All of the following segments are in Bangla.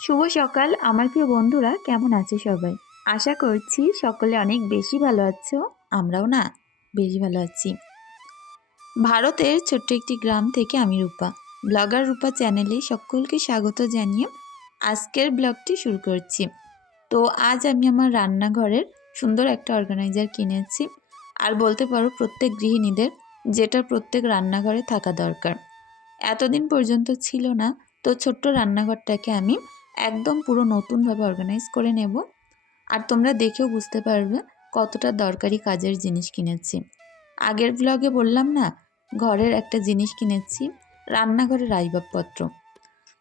শুভ সকাল আমার প্রিয় বন্ধুরা, কেমন আছে সবাই? আশা করছি সকলে অনেক বেশি ভালো আছো। আমরাও না বেশি ভালো আছি। ভারতের ছোট্ট একটি গ্রাম থেকে আমি রূপা, ব্লগার রূপা চ্যানেলে সকলকে স্বাগত জানিয়ে আজকের ব্লগটি শুরু করছি। তো আজ আমি আমার রান্নাঘরের সুন্দর একটা অর্গানাইজার কিনেছি, আর বলতে পারো প্রত্যেক গৃহিণীদের যেটা প্রত্যেক রান্নাঘরে থাকা দরকার। এতদিন পর্যন্ত ছিল না, তো ছোট্ট রান্নাঘরটাকে আমি একদম পুরো নতুনভাবে অর্গানাইজ করে নেব। আর তোমরা দেখেও বুঝতে পারবে কতটা দরকারি কাজের জিনিস কিনেছি। আগের ব্লগে বললাম না, ঘরের একটা জিনিস কিনেছি, রান্নাঘরের আসবাবপত্র।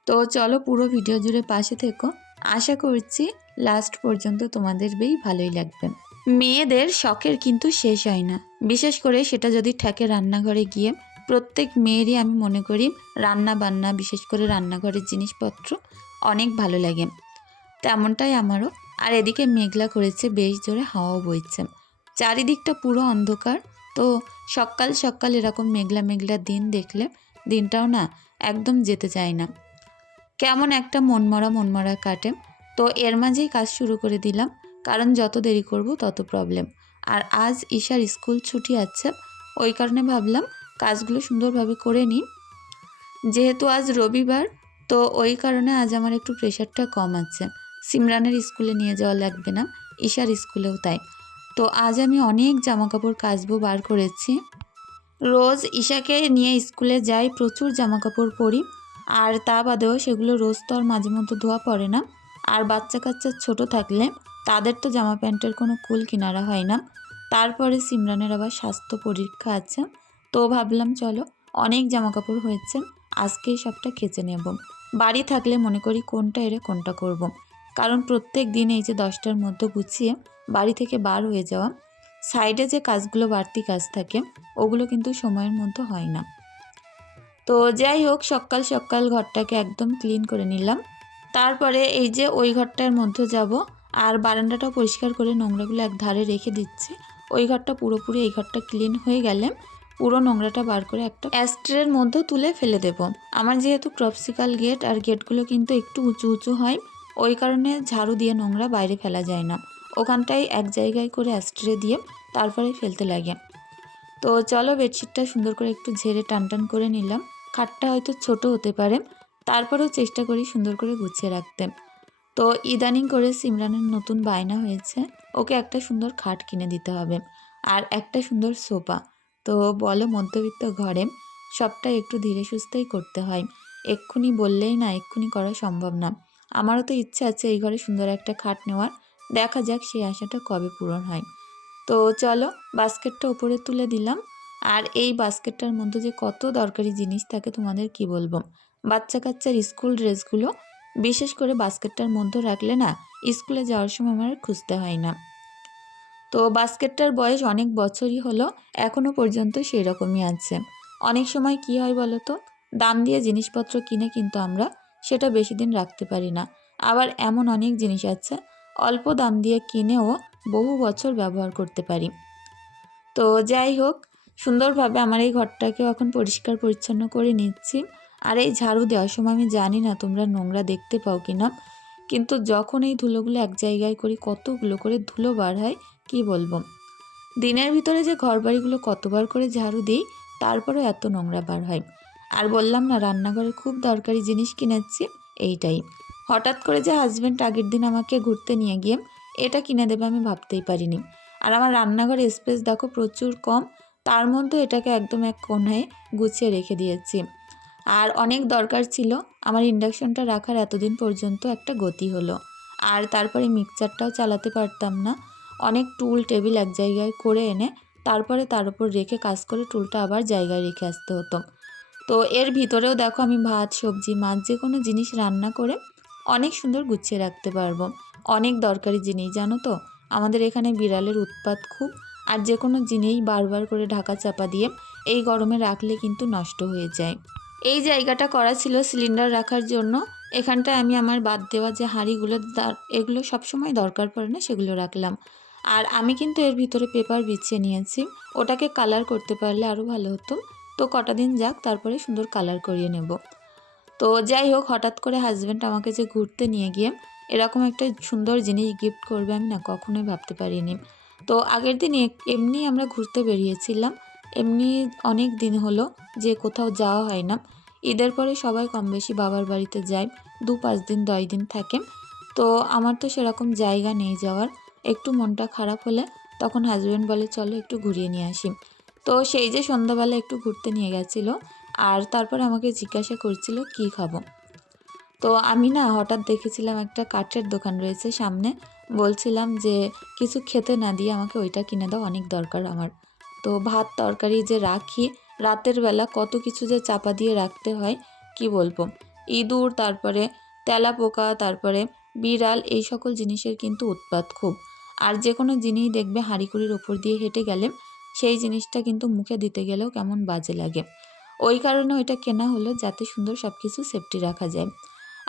তো চলো পুরো ভিডিও জুড়ে পাশে থেকো, আশা করছি লাস্ট পর্যন্ত তোমাদের ভালোই লাগবে। মেয়েদের শখের কিন্তু শেষ হয় না, বিশেষ করে সেটা যদি ঠেকে রান্নাঘরে গিয়ে। প্রত্যেক মেয়েরই আমি মনে করি রান্না বান্না, বিশেষ করে রান্নাঘরের জিনিসপত্র অনেক ভালো লাগে। তেমনটাই আমারও। আর এদিকে মেঘলা করেছে, বেশ জোরে হাওয়াও বইছে, চারিদিকটা পুরো অন্ধকার। তো সকাল সকাল এরকম মেঘলা মেঘলা দিন দেখলে দিনটাও না একদম যেতে চায় না, কেমন একটা মনমরা মনমরা কাটে। তো এর মাঝেই কাজ শুরু করে দিলাম, কারণ যত দেরি করব তত প্রবলেম। আর আজ ঈশার স্কুল ছুটি আছে, ওই কারণে ভাবলাম কাজগুলো সুন্দরভাবে করে নিই। যেহেতু আজ রবিবার, তো ওই কারণে আজ আমার একটু প্রেশারটা কম আছে। সিমরানের স্কুলে নিয়ে যাওয়া লাগবে না, ঈশার স্কুলেও তাই। তো আজ আমি অনেক জামাকাপড় কাচবো বার করেছি। রোজ ঈশাকে নিয়ে স্কুলে যাই, প্রচুর জামাকাপড় পরি, আর তা বাদেও সেগুলো রোজ তো আর মাঝে মধ্যে ধোয়া পড়ে না। আর বাচ্চা কাচ্চা ছোট থাকলে তাদের তো জামা প্যান্টের কোনো কুল কিনারা হয় না। তারপরে সিমরানের আবার স্বাস্থ্য পরীক্ষা আছে, তো ভাবলাম চলো অনেক জামাকাপড় হয়েছে, আজকেই সবটা কেচে নেব। বাড়ি থাকলে মনে করি কোনটা এরে কোনটা করব। কারণ প্রত্যেক দিন এই যে 10টার মধ্যে গুছিয়ে বাড়ি থেকে বার হয়ে যাওয়া, সাইডে যে কাজগুলো বাড়তি কাজ থাকে ওগুলো কিন্তু সময়ের মধ্যে হয় না। তো যাই হোক, সকাল সকাল ঘরটাকে একদম ক্লিন করে নিলাম। তারপরে এই যে ওই ঘরটার মধ্যে যাব, আর বারান্দাটাও পরিষ্কার করে নোংরাগুলো এক ধারে রেখে দিচ্ছি। ওই ঘরটা পুরোপুরি, এই ঘরটা ক্লিন হয়ে গেলে পুরো নোংরাটা বার করে একটা অ্যাস্ট্রের মধ্যে তুলে ফেলে দেব। আমার যেহেতু ক্রপসিকাল গেট, আর গেটগুলো কিন্তু একটু উঁচু উঁচু হয়, ওই কারণে ঝাড়ু দিয়ে নোংরা বাইরে ফেলা যায় না, ওখানটাই এক জায়গায় করে অ্যাস্ট্রে দিয়ে তারপরে ফেলতে লাগে। তো চলো বেডশিটটা সুন্দর করে একটু ঝেড়ে টান টান করে নিলাম। খাটটা হয়তো ছোট হতে পারে, তারপরেও চেষ্টা করি সুন্দর করে গুছিয়ে রাখতে। তো ইদানিং করে সিমরানের নতুন বায়না হয়েছে, ওকে একটা সুন্দর খাট কিনে দিতে হবে, আর একটা সুন্দর সোফা। তো বলো, মধ্যবিত্ত ঘরে সবটা একটু ধীরে সুস্থেই করতে হয়, এক্ষুনি বললেই না এক্ষুনি করা সম্ভব না। আমারও তো ইচ্ছে আছে এই ঘরে সুন্দর একটা খাট নেওয়ার, দেখা যাক সেই আশাটা কবে পূরণ হয়। তো চলো বাস্কেটটা উপরে তুলে দিলাম। আর এই বাস্কেটটার মধ্যে যে কত দরকারি জিনিস থাকে তোমাদের কি বলবো। বাচ্চা কাচ্চার স্কুল ড্রেসগুলো বিশেষ করে বাস্কেটটার মধ্যে রাখলে না স্কুলে যাওয়ার সময় আমার খুঁজতে হয় না। তো বাস্কেটটার বয়স অনেক বছরই হলো, এখনও পর্যন্ত সেই রকমই আছে। অনেক সময় কি হয় বলো তো, দাম দিয়ে জিনিসপত্র কিনে কিন্তু আমরা সেটা বেশি দিন রাখতে পারি না। আবার এমন অনেক জিনিস আছে অল্প দাম দিয়ে কিনেও বহু বছর ব্যবহার করতে পারি। তো যাই হোক, সুন্দরভাবে আমার এই ঘরটাকেও এখন পরিষ্কার পরিচ্ছন্ন করে নিচ্ছি। আর এই ঝাড়ু দেওয়ার সময় আমি জানি না তোমরা নোংরা দেখতে পাও কি না, কিন্তু যখন এই ধুলোগুলো এক জায়গায় করি কতগুলো করে ধুলো বার হয় কি বলবো। দিনের ভিতরে যে ঘর বাড়িগুলো কতবার করে ঝাড়ু দিই, তারপরেও এত নোংরা বার হয়। আর বললাম না রান্নাঘরে খুব দরকারি জিনিস কিনেছি, এইটাই। হঠাৎ করে যে হাজব্যান্ড আগের দিন আমাকে ঘুরতে নিয়ে গিয়ে এটা কিনে দেবে আমি ভাবতেই পারিনি। আর আমার রান্নাঘরে স্পেস দেখো প্রচুর কম, তার মধ্যে এটাকে একদম এক কোণায় গুছিয়ে রেখে দিয়েছি। আর অনেক দরকার ছিল আমার ইন্ডাকশনটা রাখার, এতদিন পর্যন্ত একটা গতি হলো। আর তারপরে মিক্সচারটাও চালাতে পারতাম না, অনেক টুল টেবিল এক জায়গায় করে এনে তারপরে তার উপর রেখে কাজ করে টুলটা আবার জায়গায় রেখে আসতে হতো। তো এর ভিতরেও দেখো আমি ভাত সবজি মাছ যে কোনো জিনিস রান্না করে অনেক সুন্দর গুছিয়ে রাখতে পারবো। অনেক দরকারি জিনিস জানো তো, আমাদের এখানে বিড়ালের উৎপাত খুব, আর যে কোনো জিনিস বারবার করে ঢাকা চাপা দিয়ে এই গরমে রাখলে কিন্তু নষ্ট হয়ে যায়। এই জায়গাটা করা ছিল সিলিন্ডার রাখার জন্য, এখানটায় আমি আমার বাদ দেওয়া যে হাঁড়িগুলো এগুলো সবসময় দরকার পড়ে না সেগুলো রাখলাম। আর আমি কিন্তু এর ভিতরে পেপার বিছিয়ে নিয়েছি, ওটাকে কালার করতে পারলে আরও ভালো হতো। তো কটা দিন যাক, তারপরে সুন্দর কালার করিয়ে নেব। তো যাই হোক, হঠাৎ করে হাজব্যান্ড আমাকে যে ঘুরতে নিয়ে গিয়ে এরকম একটা সুন্দর জিনিস গিফট করবে আমি না কখনোই ভাবতে পারিনি। তো আগের দিন এমনি আমরা ঘুরতে বেরিয়েছিলাম। এমনি অনেক দিন হলো যে কোথাও যাওয়া হয় না। ঈদের পরে সবাই কম বেশি বাবার বাড়িতে যায়, 2-5 দিন 10 দিন থাকে। তো আমার তো সেরকম জায়গা নেই যাওয়ার। একটু মনটা খারাপ হলে তখন হাজব্যান্ড বলে চলো একটু ঘুরিয়ে নিয়ে আসি। তো সেই যে সন্ধ্যাবেলা একটু ঘুরতে নিয়ে গেছিলো, আর তারপর আমাকে জিজ্ঞাসা করছিল কি খাবো। তো আমি না হঠাৎ দেখেছিলাম একটা কাঠের দোকান রয়েছে সামনে, বলছিলাম যে কিছু খেতে না দিয়ে আমাকে ওইটা কিনে দাও, অনেক দরকার আমার। তো ভাত তরকারি যে রাখি রাতের বেলা কত কিছু যে চাপা দিয়ে রাখতে হয় কি বলবো। ইঁদুর, তারপরে তেলাপোকা, তারপরে বিড়াল, এই সকল জিনিসের কিন্তু উৎপাত খুব। আর যে কোনো জিনিস দেখবে হাঁড়িকুড়ির ওপর দিয়ে হেঁটে গেলে সেই জিনিসটা কিন্তু মুখে দিতে গেলেও কেমন বাজে লাগে। ওই কারণে ওইটা কেনা হলো যাতে সুন্দর সব কিছু সেফটি রাখা যায়।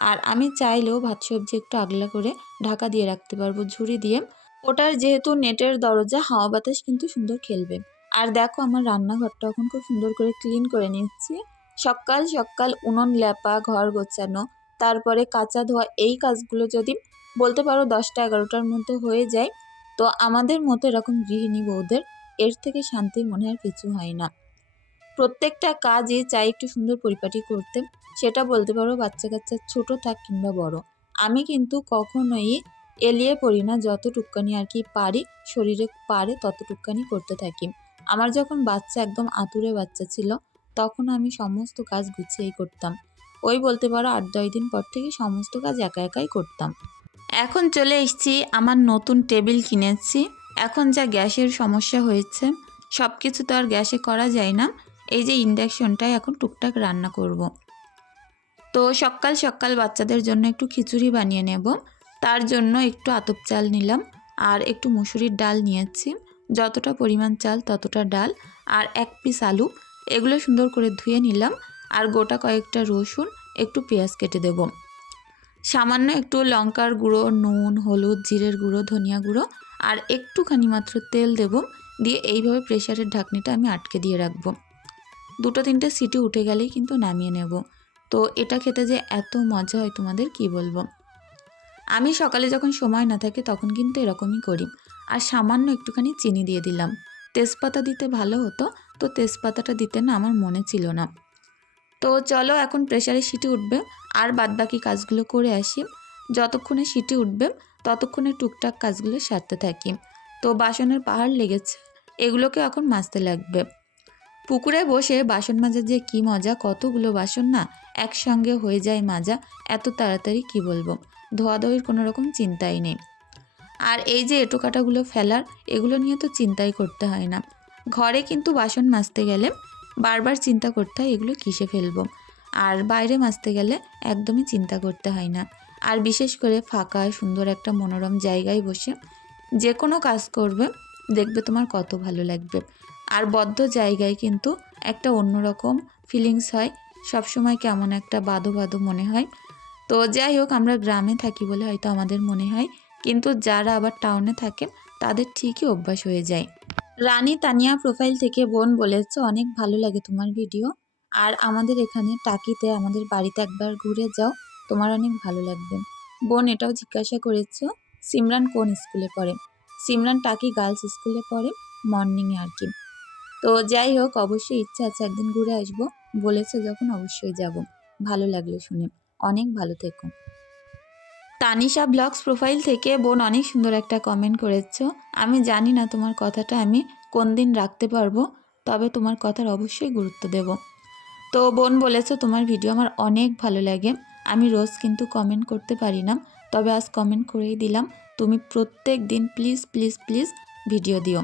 আর আমি চাইলেও ভাত সবজি একটু আগলা করে ঢাকা দিয়ে রাখতে পারবো ঝুড়ি দিয়ে। ওটার যেহেতু নেটের দরজা, হাওয়া বাতাস কিন্তু সুন্দর খেলবে। আর দেখো আমার রান্নাঘরটা এখন খুব সুন্দর করে ক্লিন করে নিচ্ছি। সকাল সকাল উনুন লেপা, ঘর গোছানো, তারপরে কাচা ধোয়া, এই কাজগুলো যদি বলতে পারো 10টা-11টার মধ্যে হয়ে যায়, তো আমাদের মতো এরকম গৃহিণী বউদের এর থেকে শান্তির মনে আর কিছু হয় না। প্রত্যেকটা কাজই চাই একটু সুন্দর পরিপাটি করতে, সেটা বলতে পারো বাচ্চা কাচ্চা ছোট থাক কিংবা বড়। আমি কিন্তু কখনোই এলিয়ে পড়ি না, যতটুকখানি আর কি পারি, শরীরে পারে ততটুকখানি করতে থাকি। আমার যখন বাচ্চা একদম আতুরে বাচ্চা ছিল তখন আমি সমস্ত কাজ গুছিয়েই করতাম। ওই বলতে পারো 8-10 দিন পর থেকে সমস্ত কাজ একা একাই করতাম। এখন চলে এসেছি, আমার নতুন টেবিল কিনেছি। এখন যা গ্যাসের সমস্যা হয়েছে, সব কিছু তো আর গ্যাসে করা যায় না। এই যে ইন্ডাকশনটায় এখন টুকটাক রান্না করব। তো সকাল সকাল বাচ্চাদের জন্য একটু খিচুড়ি বানিয়ে নেব। তার জন্য একটু আতপ চাল নিলাম আর একটু মুসুরির ডাল নিয়েছি। যতটা পরিমাণ চাল ততটা ডাল, আর 1 পিস আলু, এগুলো সুন্দর করে ধুয়ে নিলাম। আর গোটা কয়েকটা রসুন, একটু পেঁয়াজ কেটে দেব। সামান্য একটু লঙ্কার গুঁড়ো, নুন, হলুদ, জিরের গুঁড়ো, ধনিয়া গুঁড়ো আর একটুখানি মাত্র তেল দেব। দিয়ে এইভাবে প্রেসারের ঢাকনিটা আমি আটকে দিয়ে রাখবো। 2-3টে সিটি উঠে গেলেই কিন্তু নামিয়ে নেব। তো এটা খেতে যে এত মজা হয় তোমাদের কি বলবো। আমি সকালে যখন সময় না থাকে তখন কিন্তু এরকমই করি। আর সামান্য একটুখানি চিনি দিয়ে দিলাম। তেজপাতা দিতে ভালো হতো, তো তেজপাতাটা দিতে না আমার মনে ছিল না। তো চলো এখন প্রেসারে সিটি উঠবে আর বাদবাকি কাজগুলো করে আসি। যতক্ষণে সিটি উঠবে ততক্ষণে টুকটাক কাজগুলো সারতে থাকি। তো বাসনের পাহাড় লেগেছে, এগুলোকে এখন মাজতে লাগবে। পুকুরে বসে বাসন মাজার যে কী মজা, কতগুলো বাসন না একসঙ্গে হয়ে যায় মাজা এত তাড়াতাড়ি, কি বলবো। ধোয়াধুয়ির কোনো রকম চিন্তাই নেই। আর এই যে এঁটো কাঁটাগুলো ফেলার, এগুলো নিয়ে তো চিন্তাই করতে হয় না। ঘরে কিন্তু বাসন মাজতে গেলে বারবার চিন্তা করতে হয় এগুলো কিসে ফেলবো। আর বাইরে মাজতে গেলে একদমই চিন্তা করতে হয় না। আর বিশেষ করে ফাঁকা সুন্দর একটা মনোরম জায়গায় বসে যে কোনো কাজ করবে, দেখবে তোমার কত ভালো লাগবে। আর বদ্ধ জায়গায় কিন্তু একটা অন্যরকম ফিলিংস হয়, সবসময় কেমন একটা বাঁধো বাঁধো মনে হয়। তো যাই হোক, আমরা গ্রামে থাকি বলে হয়তো আমাদের মনে হয়, কিন্তু যারা আবার টাউনে থাকে তাদের ঠিকই অভ্যাস হয়ে যায়। রানী তানিয়া প্রোফাইল থেকে বোন বলেছে অনেক ভালো লাগে তোমার ভিডিও, আর আমাদের এখানে টাকিতে আমাদের বাড়িতে একবার ঘুরে যাও, তোমার অনেক ভালো লাগবে। বোন এটাও জিজ্ঞাসা করেছো সিমরান কোন স্কুলে পড়ে। সিমরান টাকি গার্লস স্কুলে পড়ে, মর্নিংয়ে আর কি। তো যাই হোক, অবশ্যই ইচ্ছা আছে একদিন ঘুরে আসবো, বলেছে যখন অবশ্যই যাব। ভালো লাগলো শুনে, অনেক ভালো থেকো। তানিশা ব্লগস প্রোফাইল থেকে বোন অনেক সুন্দর একটা কমেন্ট করেছো। আমি জানি না তোমার কথাটা আমি কোন দিন রাখতে পারবো, তবে তোমার কথার অবশ্যই গুরুত্ব দেব। তো বোন বলেছো তোমার ভিডিও আমার অনেক ভালো লাগে। আমি রোজ কিন্তু কমেন্ট করতে পারি না, তবে আজ কমেন্ট করেই দিলাম। তুমি প্রত্যেক দিন প্লিজ প্লিজ প্লিজ ভিডিও দিও।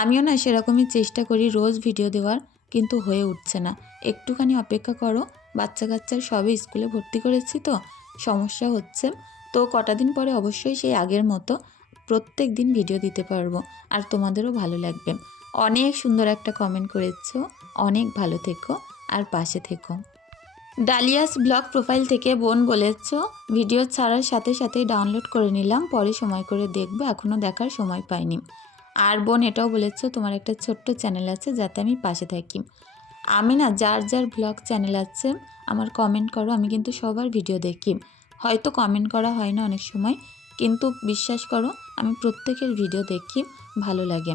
আমিও না সেরকমই চেষ্টা করি রোজ ভিডিও দেওয়ার, কিন্তু হয়ে উঠছে না। একটুখানি অপেক্ষা করো, বাচ্চা কাচ্চার সবে স্কুলে ভর্তি করেছি তো সমস্যা হচ্ছে। তো কটা দিন পরে অবশ্যই সেই আগের মতো প্রত্যেক দিন ভিডিও দিতে পারবো, আর তোমাদেরও ভালো লাগবে। অনেক সুন্দর একটা কমেন্ট করেছো, অনেক ভালো থেকো আর পাশে থেকো। ডালিয়াস ব্লগ প্রোফাইল থেকে বোন বলেছো ভিডিও ছাড়ার সাথে সাথেই ডাউনলোড করে নিলাম, পরে সময় করে দেখবো, এখনও দেখার সময় পাইনি। আর বোন এটাও বলেছো তোমার একটা ছোট্ট চ্যানেল আছে যাতে আমি পাশে থাকি। আমি না যার যার ব্লগ চ্যানেল আছে আমার কমেন্ট করো, আমি কিন্তু সবার ভিডিও দেখি। হয়তো কমেন্ট করা হয় না অনেক সময়, কিন্তু বিশ্বাস করো আমি প্রত্যেকের ভিডিও দেখি, ভালো লাগে।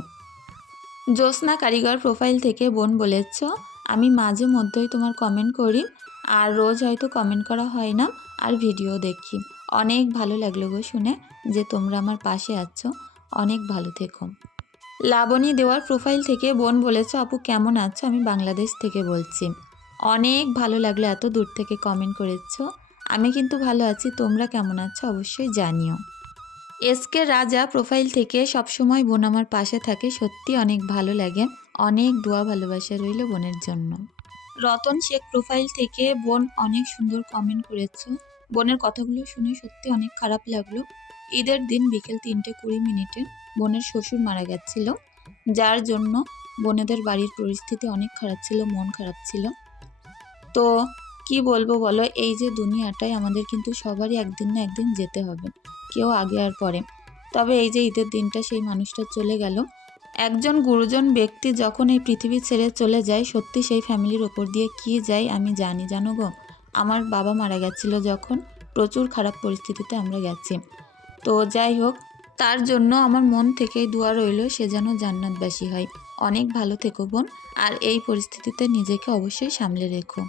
জ্যোৎস্না কারিগর প্রোফাইল থেকে বোন বলেছ, আমি মাঝে মধ্যেই তোমার কমেন্ট করি, আর রোজ হয়তো কমেন্ট করা হয় না, আর ভিডিও দেখি। অনেক ভালো লাগলো গো শুনে যে তোমরা আমার পাশে আছো। অনেক ভালো থেকো। লাবণী দেওয়ার প্রোফাইল থেকে বোন বলেছ, আপু কেমন আছো, আমি বাংলাদেশ থেকে বলছি। অনেক ভালো লাগলো এত দূর থেকে কমেন্ট করেছো। আমি কিন্তু ভালো আছি, তোমরা কেমন আছো অবশ্যই জানিও। এসকে রাজা প্রোফাইল থেকে সবসময় বোন আমার পাশে থাকে, সত্যি অনেক ভালো লাগে। অনেক দোয়া ভালোবাসা রইল বোনের জন্য। রতন শেখ প্রোফাইল থেকে বোন অনেক সুন্দর কমেন্ট করেছো। বোনের কথাগুলো শুনে সত্যি অনেক খারাপ লাগলো। ঈদের দিন বিকেল 3:20 বোনের শ্বশুর মারা গেছিল, যার জন্য বোনেদের বাড়ির পরিস্থিতি অনেক খারাপ ছিল, মন খারাপ ছিল। তো কি বলবো বলো, এই যে দুনিয়াটায় আমাদের কিন্তু সবারই একদিন না একদিন যেতে হবে, কেউ আগে আর পরে। তবে এই যে ঈদের দিনটা সেই মানুষটা চলে গেল। একজন গুরুজন ব্যক্তি যখন এই পৃথিবী ছেড়ে চলে যায়, সত্যি সেই ফ্যামিলির ওপর দিয়ে কী যায় আমি জানি, জানো গো। আমার বাবা মারা গেছিল যখন, প্রচুর খারাপ পরিস্থিতিতে আমরা গেছি। তো যাই হোক, তার জন্য আমার মন থেকেই দোয়া রইল সে যেন জান্নাতবাসী হয়। অনেক ভালো থেকো বোন, আর এই পরিস্থিতিতে নিজেকে অবশ্যই সামলে রেখো।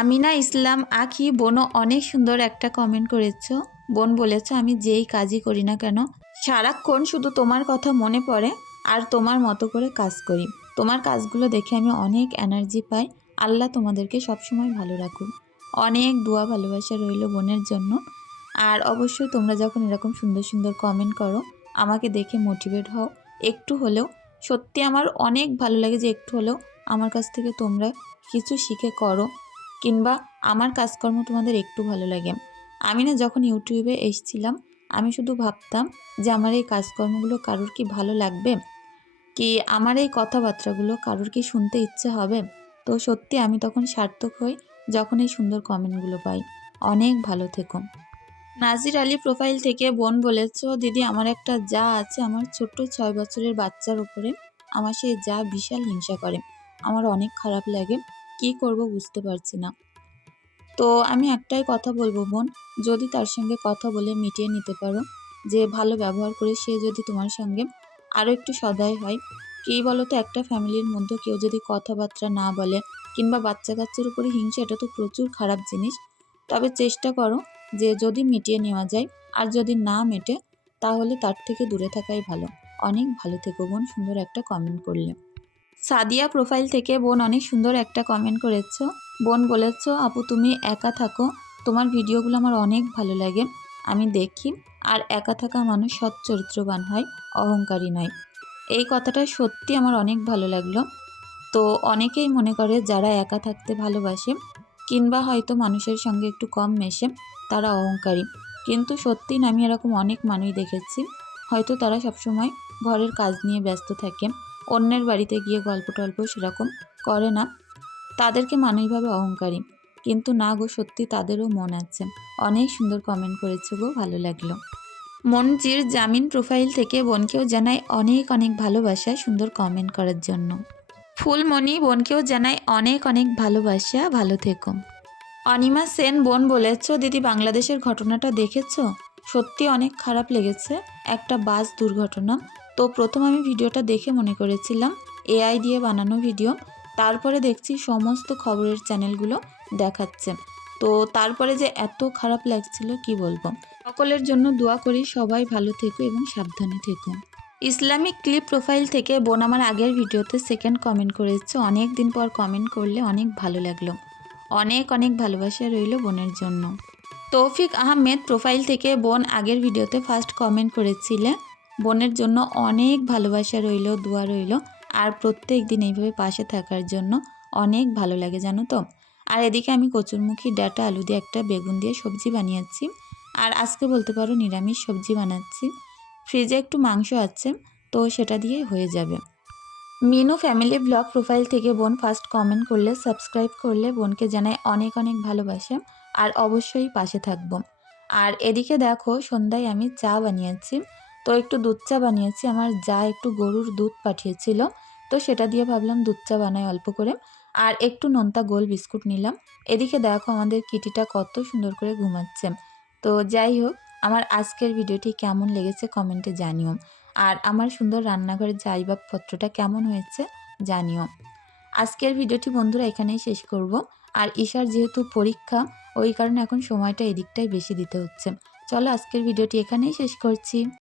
আমিনা ইসলাম আখি বোনও অনেক সুন্দর একটা কমেন্ট করেছো। বোন বলেছ, আমি যেই কাজই করি না কেন সারাক্ষণ শুধু তোমার কথা মনে পড়ে, আর তোমার মতো করে কাজ করি। তোমার কাজগুলো দেখে আমি অনেক এনার্জি পাই। আল্লাহ তোমাদেরকে সবসময় ভালো রাখুন। অনেক দোয়া ভালোবাসা রইল বোনের জন্য। আর অবশ্যই তোমরা যখন এরকম সুন্দর সুন্দর কমেন্ট করো, আমাকে দেখে মোটিভেট হও একটু হলেও। সত্যি আমার অনেক ভালো লাগে যে একটু হলেও আমার কাছ থেকে তোমরা কিছু শিখে করো, কিংবা আমার কাজকর্ম তোমাদের একটু ভালো লাগে। আমি না যখন ইউটিউবে এসেছিলাম, আমি শুধু ভাবতাম যে আমার এই কাজকর্মগুলো কারোর কি ভালো লাগবে, কি আমার এই কথাবার্তাগুলো কারোর কি শুনতে ইচ্ছে হবে। তো সত্যি আমি তখন সার্থক হই যখন এই সুন্দর কমেন্টগুলো পাই। অনেক ভালো থেকো। নাজির আলী প্রোফাইল থেকে বোন বলেছ, দিদি আমার একটা যা আছে, আমার ছোট্ট 6 বছরের বাচ্চার উপরে আমার সেই যা বিশাল হিংসা করে। আমার অনেক খারাপ লাগে, কি করব বুঝতে পারছি না। তো আমি একটাই কথা বলবো বোন, যদি তার সঙ্গে কথা বলে মিটিয়ে নিতে পারো, যে ভালো ব্যবহার করে সে যদি তোমার সঙ্গে আরও একটু সদয় হয়। কী বলো তো, একটা ফ্যামিলির মধ্যে কেউ যদি কথাবার্তা না বলে, কিংবা বাচ্চা কাচ্চার উপরে হিংসা, এটা তো প্রচুর খারাপ জিনিস। তবে চেষ্টা করো যে যদি মিটিয়ে নেওয়া যায়, আর যদি না মেটে তাহলে তার থেকে দূরে থাকাই ভালো। অনেক ভালো থেকো বোন, সুন্দর একটা কমেন্ট করলে। সাদিয়া প্রোফাইল থেকে বোন অনেক সুন্দর একটা কমেন্ট করেছো। বোন বলেছো, আপু তুমি একা থাকো, তোমার ভিডিওগুলো আমার অনেক ভালো লাগে, আমি দেখি। আর একা থাকা মানুষ সৎ চরিত্রবান হয়, অহংকারী নয়। এই কথাটা সত্যি আমার অনেক ভালো লাগলো। তো অনেকেই মনে করে যারা একা থাকতে ভালোবাসে, কিংবা হয়তো মানুষের সঙ্গে একটু কম মেশে, তারা অহংকারী। কিন্তু সত্যি না, আমি এরকম অনেক মানুষ দেখেছি, হয়তো তারা সবসময় ঘরের কাজ নিয়ে ব্যস্ত থাকে, অন্যের বাড়িতে গিয়ে গল্প টল্প সেরকম করে না, তাদেরকে মানুষ ভাবে অহংকারী। কিন্তু না গো, সত্যি তাদেরও মন আছে। অনেক সুন্দর কমেন্ট করেছে গো, ভালো লাগলো। মনজির জামিন প্রোফাইল থেকে বোনকেও জানাই অনেক অনেক ভালোবাসা সুন্দর কমেন্ট করার জন্য। ফুলমণি বোনকেও জানাই অনেক অনেক ভালোবাসা, ভালো থেকো। অনিমা সেন বোন বলেছ, দিদি বাংলাদেশের ঘটনাটা দেখেছো, সত্যি অনেক খারাপ লেগেছে, একটা বাস দুর্ঘটনা। তো প্রথম আমি ভিডিওটা দেখে মনে করেছিলাম এআই দিয়ে বানানো ভিডিও, তারপরে দেখছি সমস্ত খবরের চ্যানেলগুলো দেখাচ্ছে। তো তারপরে যে এত খারাপ লাগছিল কি বলবো। সকলের জন্য দোয়া করি সবাই ভালো থেকো এবং সাবধানে থেকো। ইসলামিক ক্লিপ প্রোফাইল থেকে বোন আমার আগের ভিডিওতে সেকেন্ড কমেন্ট করেছে, অনেক দিন পর কমেন্ট করলে অনেক ভালো লাগলো। অনেক অনেক ভালোবাসা রইল বোনের জন্য। তৌফিক আহমেদ প্রোফাইল থেকে বোন আগের ভিডিওতে ফার্স্ট কমেন্ট করেছিলে, বোনের জন্য অনেক ভালোবাসা রইল, দোয়া রইল। আর প্রত্যেক দিন এইভাবে পাশে থাকার জন্য অনেক ভালো লাগে জানো তো। আর এদিকে আমি কচুরমুখী ডাঁটা আলু দিয়ে একটা বেগুন দিয়ে সবজি বানিয়েছি, আর আজকে বলতে পারো নিরামিষ সবজি বানাচ্ছি। ফ্রিজে একটু মাংস আছে, তো সেটা দিয়েই হয়ে যাবে। মিনু ফ্যামিলি ব্লগ প্রোফাইল থেকে বোন ফার্স্ট কমেন্ট করলে, সাবস্ক্রাইব করলে বোনকে জানাই অনেক অনেক ভালোবাসা, আর অবশ্যই পাশে থাকবো। আর এদিকে দেখো সন্ধ্যায় আমি চা বানিয়েছি, তো একটু দুধ চা বানিয়েছি। আমার যা একটু গরুর দুধ পাঠিয়েছিল, তো সেটা দিয়ে ভাবলাম দুধ চা বানাই অল্প করে। আর একটু নোনতা গোল বিস্কুট নিলাম। এদিকে দেখো আমাদের কিটিটা কত সুন্দর করে ঘুমাচ্ছে। তো যাই হোক, আমার আজকের ভিডিওটি কেমন লেগেছে কমেন্টে জানিও। আর আমার সুন্দর রান্নাঘরের আসবাবপত্রটা কেমন হয়েছে জানিও। আজকের ভিডিওটি বন্ধুরা এখানেই শেষ করব। আর ঈশার যেহেতু পরীক্ষা, ওই কারণে এখন সময়টা এদিকটাই বেশি দিতে হচ্ছে। চলো আজকের ভিডিওটি এখানেই শেষ করছি।